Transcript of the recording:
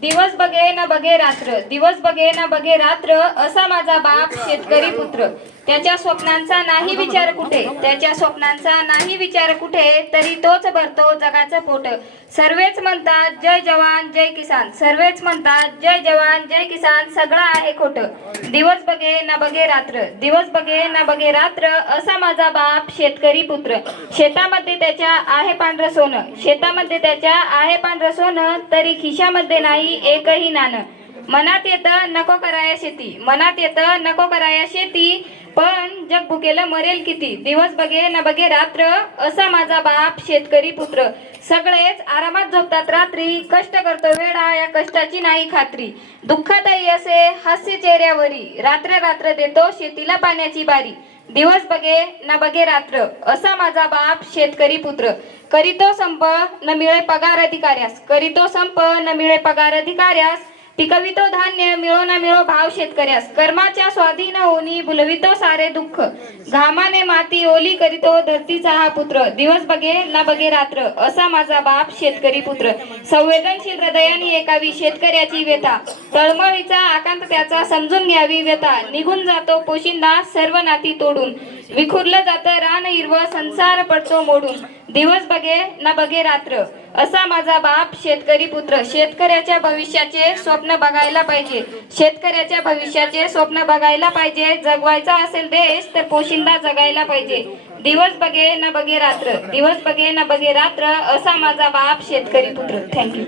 दिवस बघे न बघे रात्र दिवस बघे न बघे रात्र असा माझा बाप शेतकरी पुत्र. त्याच्या स्वप्नांचा नाही विचार कुठे? त्याच्या स्वप्नांचा नाही विचार कुठे? तरी तोच भरतो जगाचं पोट. सर्वेच म्हणतात जय जवान जय किसान. सर्वेच म्हणतात जय जवान जय किसान. सगळं आहे खोट. दिवस बघे ना बघे रात्र. दिवस बघे ना बघे रात्र असा माझा बाप शेतकरी पुत्र. शेतामध्ये त्याच्या आहे पांढरं सोनं. शेतामध्ये त्याच्या आहे पांढरं सोनं तरी खिशामध्ये नाही एकही नाणं. मनात येतं नको कराया शेती. मनात येतं नको कराया शेती. पण जग भुकेला मरेल किती? दिवस बघे न बघे रात्र असा माझा बाप शेतकरी पुत्र. सगळेच आरामात झोपतात रात्री. कष्ट करतो वेळा या कष्टाची नाही खात्री. दुःखातही असे हास्य चेहऱ्यावरी. रात्र रात्र देतो शेतीला पाण्याची बारी. दिवस बघे न बघे रात्र असा माझा बाप शेतकरी पुत्र. करीतो संप न मिळे पगार अधिकाऱ्यास. करीतो संप न मिळे पगार अधिकाऱ्यास. पिकवितो धान्य मिळो ना मिळो भाव शेतकऱ्यास. कर्माच्या स्वाधीन होनी बुलवितो सारे दुःख. घामाने माती ओली करीतो धरतीचा हा पुत्र. दिवस बघे ना बघे रात्र. असा माझा बाप शेतकरी पुत्र. संवेदनशील हृदयाने एकावी शेतकऱ्याची व्यथा. तळमळीचा आकांत त्याचा समजून घ्यावी व्यथा. निघून जातो पोशिंदा सर्व नाती तोडून. विखुरलं जातं रान हिरव संसार पडतो मोडून. दिवस बघे ना बघे रात्र. असा माझा बाप शेतकरी पुत्र. शेतकऱ्याच्या भविष्याचे स्वप्न बघायला पाहिजे. शेतकऱ्याच्या भविष्याचे स्वप्न बघायला पाहिजे. जगवायचा असेल देश तर पोशिंदा जगायला पाहिजे. दिवस बघे ना बघे रात्र. दिवस बघे ना बघे रात्र असा माझा बाप शेतकरी पुत्र. थँक्यू